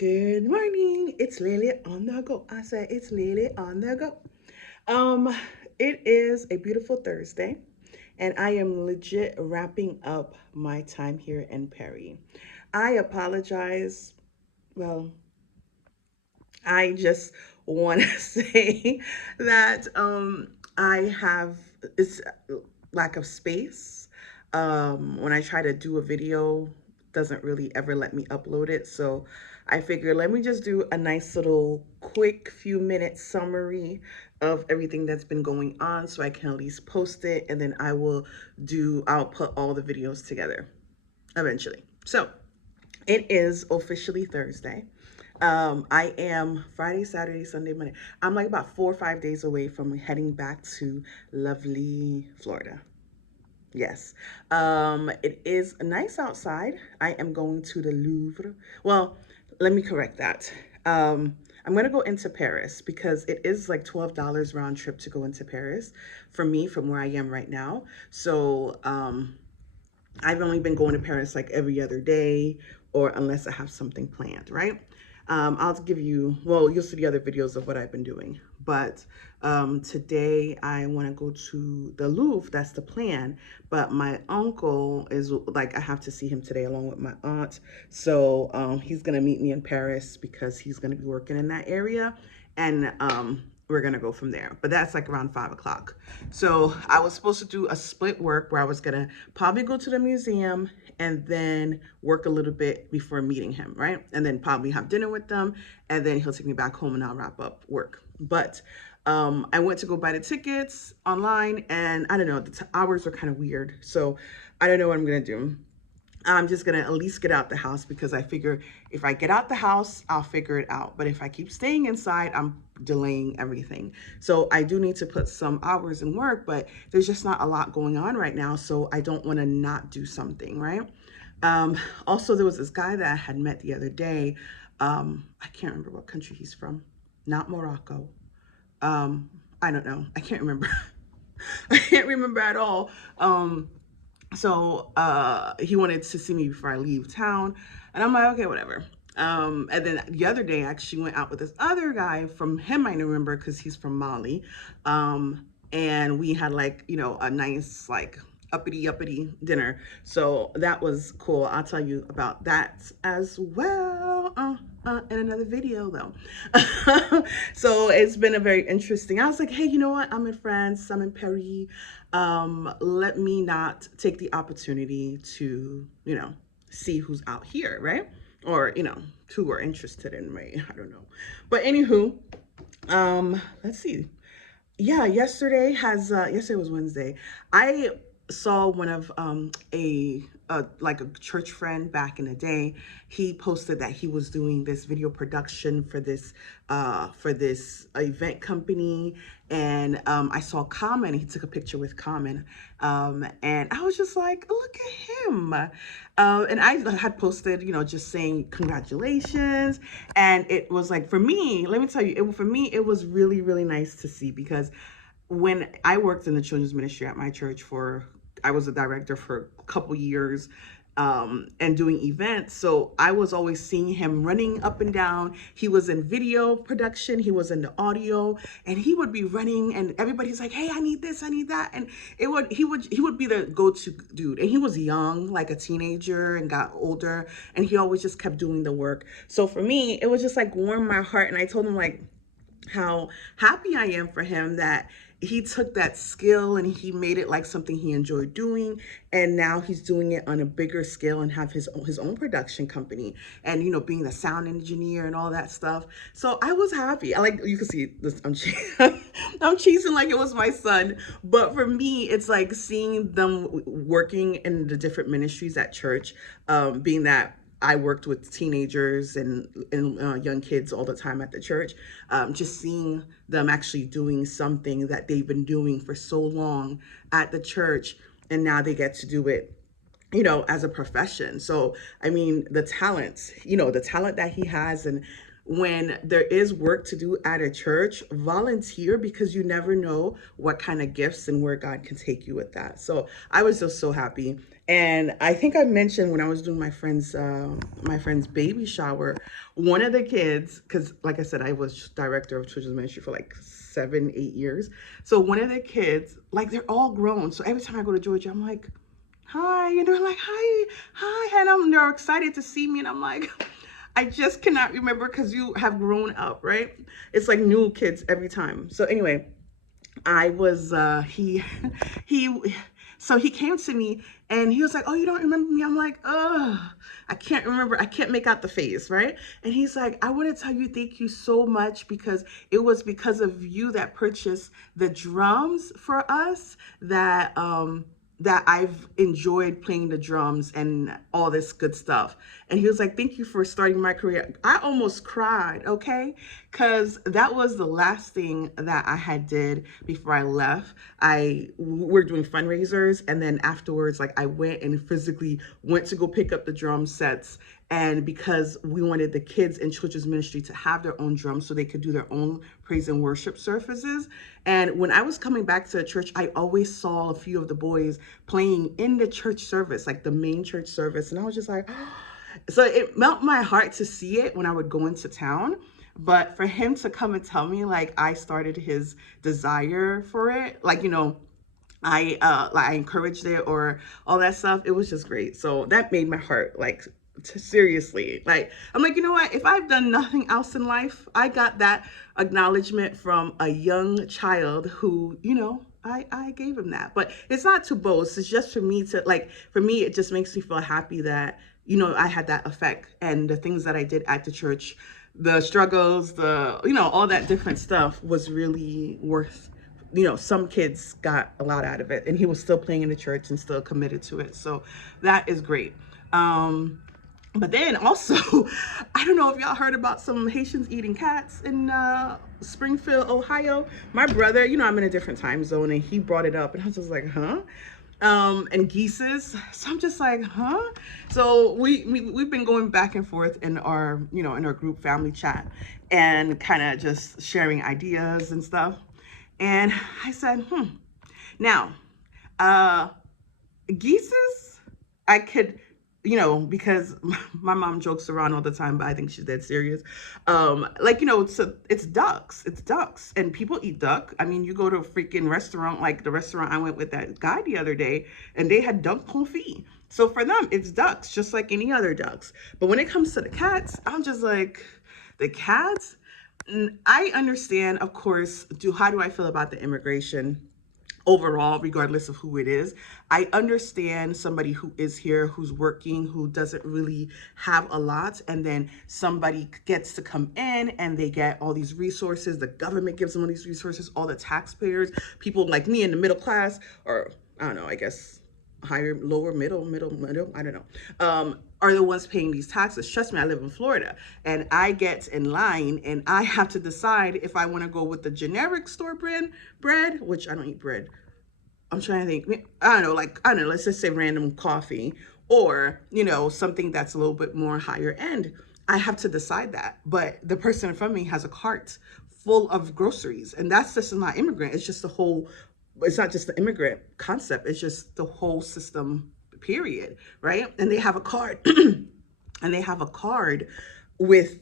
Good morning. It's Lily on the go. I said it's Lily on the go. Um, it is a beautiful Thursday, and I am legit wrapping up my time here in Perry. I apologize. Well, I just want to say that I have it's lack of space. When I try to do a video, doesn't really ever let me upload it. So I figure let me just do a nice little quick few minute summary of everything that's been going on so I can at least post it, and then I'll put all the videos together eventually. So it is officially Thursday. I am Friday, Saturday, Sunday, Monday. I'm like about 4 or 5 days away from heading back to lovely Florida. Yes. It is nice outside. I am going to the Louvre. Well, let me correct that. I'm going to go into Paris because it is like $12 round trip to go into Paris for me from where I am right now. So, I've only been going to Paris like every other day or unless I have something planned, right? I'll give you, well, you'll see the other videos of what I've been doing. But today I want to go to the Louvre. That's the plan. But my uncle is like, I have to see him today along with my aunt. So he's going to meet me in Paris because he's going to be working in that area. And we're gonna go from there. But that's like around 5 o'clock. So I was supposed to do a split work where I was gonna probably go to the museum and then work a little bit before meeting him, right? And then probably have dinner with them, and then he'll take me back home and I'll wrap up work. But I went to go buy the tickets online, and I don't know, the hours are kind of weird. So I don't know what I'm gonna do. I'm just gonna at least get out the house because I figure if I get out the house, I'll figure it out. But if I keep staying inside, I'm delaying everything. So I do need to put some hours in work, but there's just not a lot going on right now. So I don't want to not do something, right? Also, there was this guy that I had met the other day. I can't remember what country he's from. Not Morocco. I don't know. I can't remember. I can't remember at all. So he wanted to see me before I leave town, and I'm like, okay, whatever. And then the other day, I actually went out with this other guy. From him I remember because he's from Mali. And we had like, a nice like uppity dinner. So that was cool. I'll tell you about that as well in another video though. So it's been a very interesting. I was like, hey, you know what? I'm in France. I'm in Paris. Let me not take the opportunity to, see who's out here, right? Or, who are interested in me. I don't know. But anywho, let's see. Yeah, yesterday was Wednesday. I saw one of a like a church friend back in the day. He posted that he was doing this video production for this event company, and I saw Common. He took a picture with Common, and I was just like, look at him. And I had posted, just saying congratulations, and it was like, for me, let me tell you, for me it was really really nice to see, because when I worked in the children's ministry at my church I was a director for a couple years, and doing events. So I was always seeing him running up and down. He was in video production, he was in the audio, and he would be running, and everybody's like, hey, I need this, I need that. And he would be the go-to dude. And he was young, like a teenager, and got older, and he always just kept doing the work. So for me, it was just like warmed my heart. And I told him like how happy I am for him that he took that skill and he made it like something he enjoyed doing, and now he's doing it on a bigger scale and have his own production company, and being the sound engineer and all that stuff. So I was happy. I, like, you can see this, I'm I'm cheesing like it was my son, but for me it's like seeing them working in the different ministries at church, being that I worked with teenagers and young kids all the time at the church. Just seeing them actually doing something that they've been doing for so long at the church, and now they get to do it, as a profession. So, I mean, the talent that he has. And when there is work to do at a church, volunteer, because you never know what kind of gifts and where God can take you with that. So I was just so happy. And I think I mentioned when I was doing my friend's baby shower, one of the kids, because like I said, I was director of children's ministry for like 7, 8 years. So one of the kids, like they're all grown. So every time I go to Georgia, I'm like, hi, and they're like, hi, hi, and they're excited to see me, and I'm like, I just cannot remember because you have grown up, right? It's like new kids every time. So anyway, I was he so he came to me and he was like, "Oh, you don't remember me?" I'm like, "Oh, I can't remember. I can't make out the face, right?" And he's like, "I want to tell you thank you so much because it was because of you that purchased the drums for us that I've enjoyed playing the drums and all this good stuff." And he was like, "Thank you for starting my career." I almost cried, okay? Because that was the last thing that I had did before I left. We're doing fundraisers, and then afterwards, like I went and physically went to go pick up the drum sets. And because we wanted the kids in children's ministry to have their own drums so they could do their own praise and worship services. And when I was coming back to the church, I always saw a few of the boys playing in the church service, like the main church service. And I was just like, so it melted my heart to see it when I would go into town. But for him to come and tell me like I started his desire for it, like, I encouraged it or all that stuff, it was just great. So that made my heart like seriously, like I'm like, you know what, if I've done nothing else in life, I got that acknowledgement from a young child who, I gave him that. But it's not to boast, it's just for me to like, for me it just makes me feel happy that I had that effect, and the things that I did at the church, the struggles, all that different stuff was really worth. Some kids got a lot out of it, and he was still playing in the church and still committed to it. So that is great. But then also, I don't know if y'all heard about some Haitians eating cats in Springfield, Ohio. My brother, I'm in a different time zone, and he brought it up, and I was just like, huh? And geeses. So I'm just like, huh? So we've been going back and forth in our, in our group family chat and kind of just sharing ideas and stuff. And I said, now, geeses, I could, because my mom jokes around all the time, but I think she's dead serious. Like, it's ducks, and people eat duck. I mean, you go to a freaking restaurant, like the restaurant I went with that guy the other day, and they had duck confit. So for them, it's ducks, just like any other ducks. But when it comes to the cats, I'm just like, the cats, I understand, of course, how do I feel about the immigration overall, regardless of who it is. I understand somebody who is here, who's working, who doesn't really have a lot, and then somebody gets to come in and they get all these resources. The government gives them all these resources, all the taxpayers, people like me in the middle class, or I don't know, I guess higher, lower, middle, I don't know, are the ones paying these taxes. Trust me, I live in Florida, and I get in line and I have to decide if I want to go with the generic store brand bread, which I don't eat bread. I'm trying to think, I don't know, let's just say random coffee, or, something that's a little bit more higher end. I have to decide that. But the person in front of me has a cart full of groceries, and that's just not immigrant. It's just the whole, it's not just the immigrant concept. It's just the whole system, period, right? And they have a card, and they have a card with,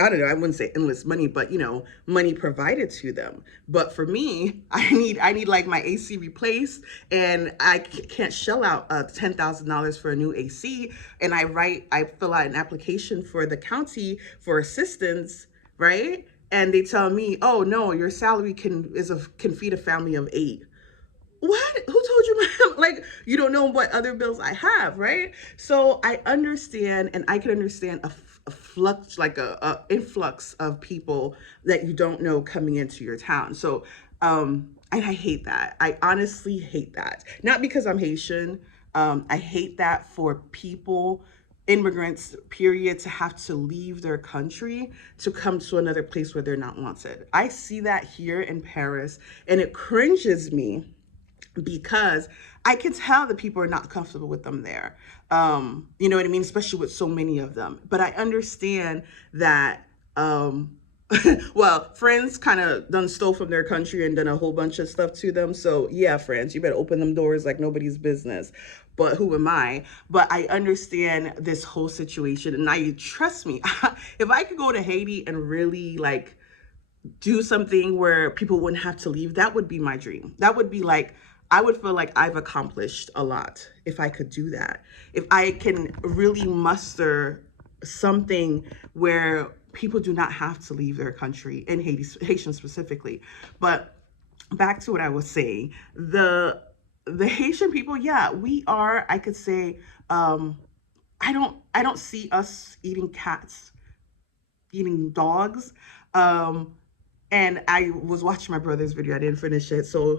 I don't know, I wouldn't say endless money, but money provided to them. But for me, I need like my AC replaced, and I can't shell out $10,000 for a new AC. And I fill out an application for the county for assistance, right? And they tell me, oh no, your salary can feed a family of 8. What? Who told you, ma'am? Like, you don't know what other bills I have, right? So I understand, and I can understand a flux, like a influx of people that you don't know coming into your town. So, and I hate that. I honestly hate that. Not because I'm Haitian. I hate that for people, immigrants, period, to have to leave their country to come to another place where they're not wanted. I see that here in Paris, and it cringes me because I can tell that people are not comfortable with them there. You know what I mean? Especially with so many of them. But I understand that, well, friends kind of done stole from their country and done a whole bunch of stuff to them. So yeah, friends, you better open them doors like nobody's business. but who am I? But I understand this whole situation, and I trust me. If I could go to Haiti and really like do something where people wouldn't have to leave, that would be my dream. That would be like, I would feel like I've accomplished a lot if I could do that. If I can really muster something where people do not have to leave their country, in Haiti, Haitian specifically. But back to what I was saying, the Haitian people, yeah, we are, I could say, I don't see us eating cats, eating dogs. Um, and I was watching my brother's video. I didn't finish it. So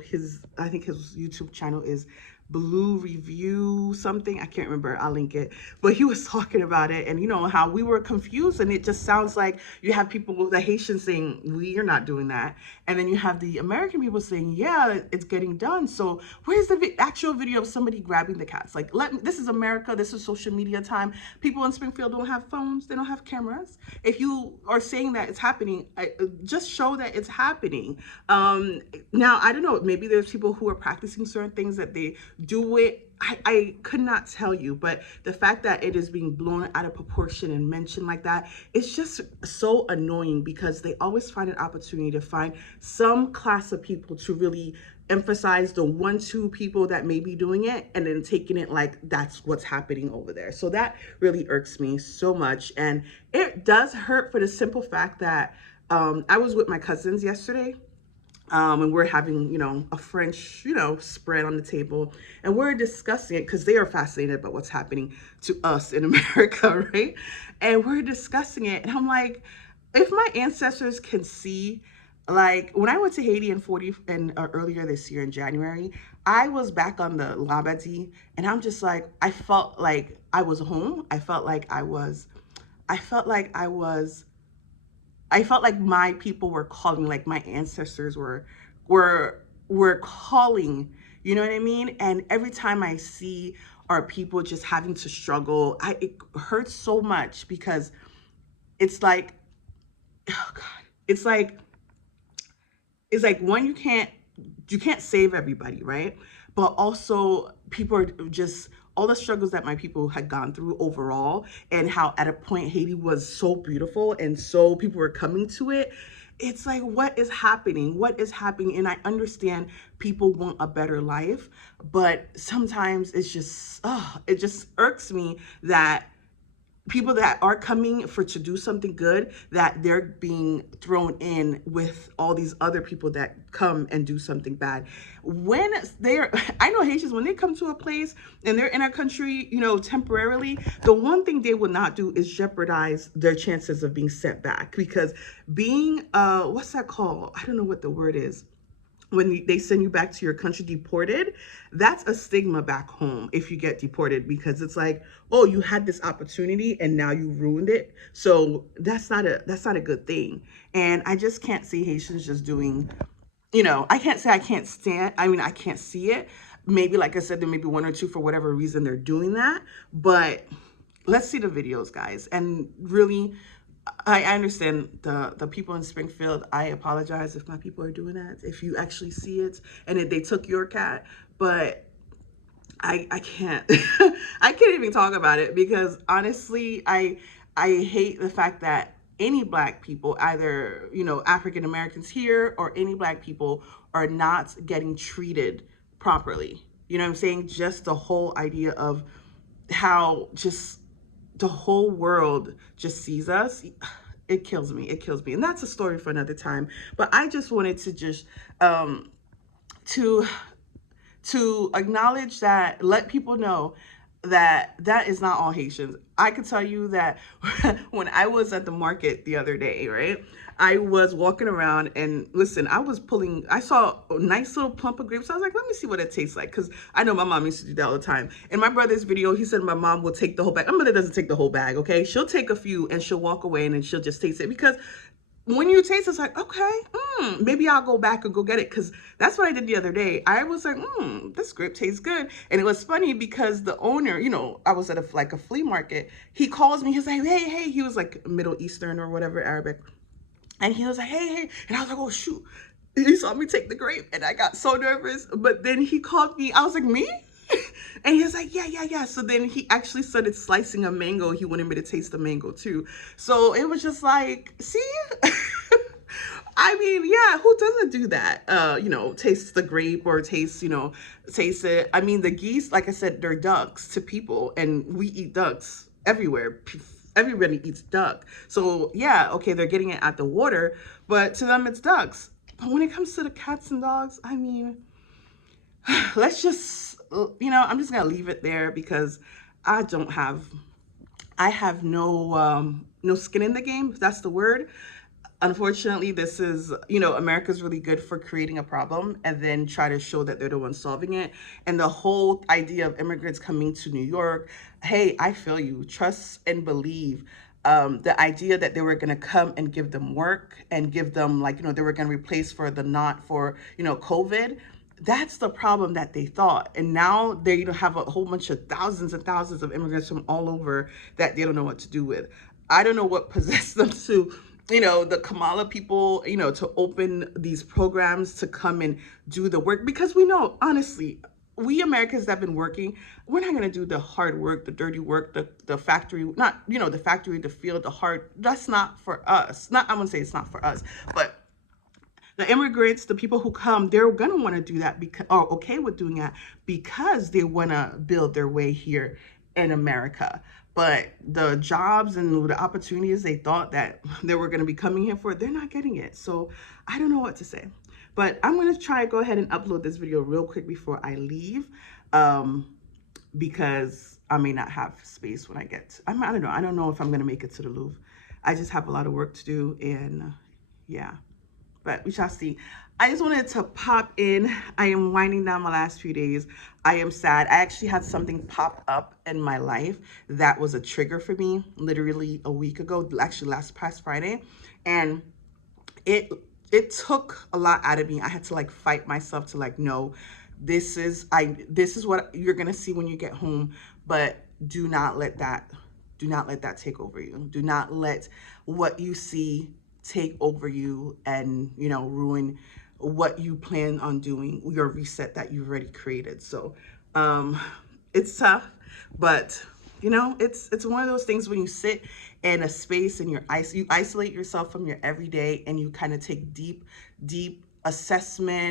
I think his YouTube channel is Blue Review something. I can't remember. I'll link it. But he was talking about it, and you know how we were confused, and it just sounds like you have people, the Haitians saying we are not doing that, and then you have the American people saying, yeah, it's getting done. So where's the actual video of somebody grabbing the cats? Like, this is America. This is social media time. People in Springfield don't have phones. They don't have cameras. If you are saying that it's happening, just show that it's happening. Now, I don't know, maybe there's people who are practicing certain things that they do it. I could not tell you, but the fact that it is being blown out of proportion and mentioned like that, it's just so annoying, because they always find an opportunity to find some class of people to really emphasize the 1-2 people that may be doing it, and then taking it like that's what's happening over there. So that really irks me so much, and it does hurt for the simple fact that I was with my cousins yesterday, and we're having, a French, spread on the table, and we're discussing it because they are fascinated about what's happening to us in America, right? And we're discussing it, and I'm like, if my ancestors can see, like when I went to Haiti in 40 and earlier this year in January, I was back on the Labadie, and I'm just like, I felt like I was home. I felt like my people were calling, like my ancestors were calling, you know what I mean? And every time I see our people just having to struggle, it hurts so much, because it's like, oh God, it's like, one, you can't save everybody, right? But also people are just, all the struggles that my people had gone through overall, and how at a point Haiti was so beautiful and so people were coming to it. It's like, what is happening? What is happening? And I understand people want a better life, but sometimes it's just, it just irks me that people that are coming for to do something good, that they're being thrown in with all these other people that come and do something bad. When they're, I know Haitians, when they come to a place and they're in a country, temporarily, the one thing they will not do is jeopardize their chances of being sent back. Because being, what's that called? I don't know what the word is. When they send you back to your country deported, that's a stigma back home if you get deported, because it's like, oh, you had this opportunity and now you ruined it. So that's not a good thing. And I just can't see Haitians just doing, I can't say I can't stand, I can't see it. Maybe, like I said, there may be 1 or 2 for whatever reason they're doing that, but let's see the videos, guys. And really, I understand the people in Springfield. I apologize if my people are doing that, if you actually see it and if they took your cat, but I can't I can't even talk about it, because honestly, I hate the fact that any Black people, either African Americans here or any Black people, are not getting treated properly. You know what I'm saying? Just the whole idea of how just the whole world just sees us, it kills me. It kills me. And that's a story for another time. But I just wanted to just to acknowledge that, let people know that that is not all Haitians. I could tell you that when I was at the market the other day, right? I was walking around, and listen, I saw a nice little plump of grapes. I was like, let me see what it tastes like. Cause I know my mom used to do that all the time. In my brother's video, he said my mom will take the whole bag. My mother doesn't take the whole bag, okay? She'll take a few and she'll walk away, and then she'll just taste it, because when you taste, it's like, okay, maybe I'll go back and go get it. Because that's what I did the other day. I was like, this grape tastes good. And it was funny because the owner, I was at a flea market. He calls me. He's like, hey. He was like Middle Eastern or whatever, Arabic. And he was like, hey. And I was like, oh, shoot. He saw me take the grape, and I got so nervous. But then he called me. I was like, me? And he was like, yeah, yeah, yeah. So then he actually started slicing a mango. He wanted me to taste the mango too. So it was just like, see? I mean, yeah, who doesn't do that? Taste the grape or taste it. I mean, the geese, like I said, they're ducks to people, and we eat ducks everywhere. Everybody eats duck. So yeah, okay, they're getting it at the water, but to them it's ducks. But when it comes to the cats and dogs, I mean, let's just, I'm just gonna leave it there because I don't have, I have no skin in the game, if that's the word. Unfortunately, this is, America's really good for creating a problem and then try to show that they're the ones solving it. And the whole idea of immigrants coming to New York, hey, I feel you, trust and believe. The idea that they were going to come and give them work and give them, like, they were going to replace for the not for, COVID. That's the problem that they thought. And now they, have a whole bunch of thousands and thousands of immigrants from all over that they don't know what to do with. I don't know what possessed them to, the Kamala people, to open these programs to come and do the work, because we know, honestly, we Americans that have been working, we're not going to do the hard work, the dirty work, the factory, not, the factory, the field, the hard, that's not for us. Not, I wouldn't say it's not for us, but the immigrants, the people who come, they're going to want to do that because, or okay with doing that because they want to build their way here in America. But the jobs and the opportunities they thought that they were going to be coming here for, they're not getting it. So I don't know what to say. But I'm going to try to go ahead and upload this video real quick before I leave, because I may not have space when I get, I don't know. I don't know if I'm going to make it to the Louvre. I just have a lot of work to do, and yeah, but we shall see. I just wanted to pop in. I am winding down my last few days. I am sad. I actually had something pop up in my life that was a trigger for me literally a week ago, actually past Friday. And it took a lot out of me. I had to like fight myself to like, no, this is what you're gonna see when you get home, but do not let that take over you. Do not let what you see take over you and ruin what you plan on doing, your reset that you've already created. So it's tough, but it's one of those things when you sit in a space and you isolate yourself from your everyday and you kind of take deep assessment